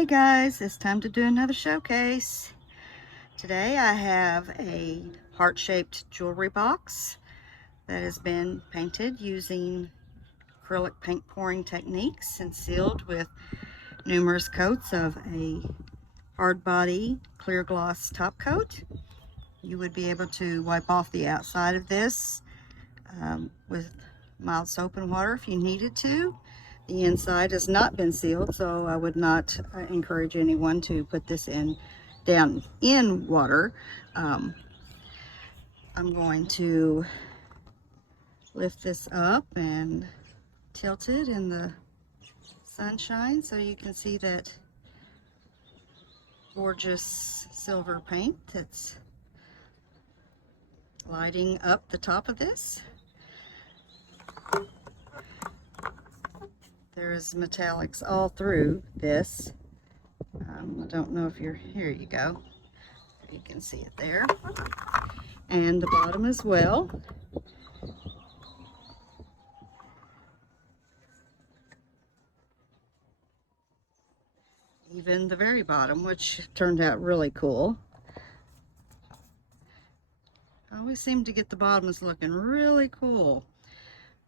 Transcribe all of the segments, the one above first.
Hey guys, it's time to do another showcase. Today I have a heart-shaped jewelry box that has been painted using acrylic paint pouring techniques and sealed with numerous coats of a hard body clear gloss top coat. You would be able to wipe off the outside of this with mild soap and water if you needed to. The inside has not been sealed, so I would not encourage anyone to put this down in water. I'm going to lift this up and tilt it in the sunshine so you can see that gorgeous silver paint that's lighting up the top of this. There's metallics all through this. I don't know if here you go. You can see it there. And the bottom as well. Even the very bottom, which turned out really cool. I always seem to get the bottoms looking really cool.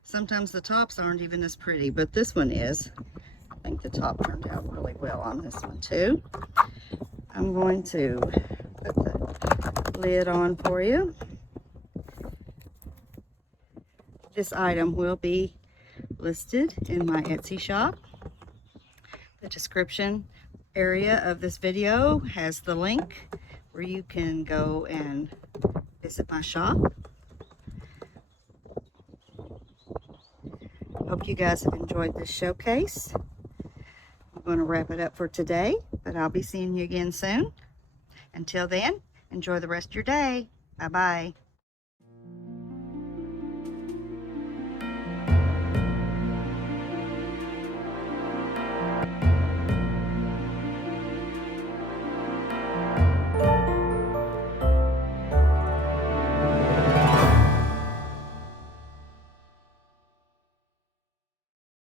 Sometimes the tops aren't even as pretty, but this one is. I think the top turned out really well on this one too. I'm going to put the lid on for you. This item will be listed in my Etsy shop. The description area of this video has the link where you can go and visit my shop. Hope you guys have enjoyed this showcase. I'm going to wrap it up for today, but I'll be seeing you again soon. Until then, enjoy the rest of your day. Bye-bye.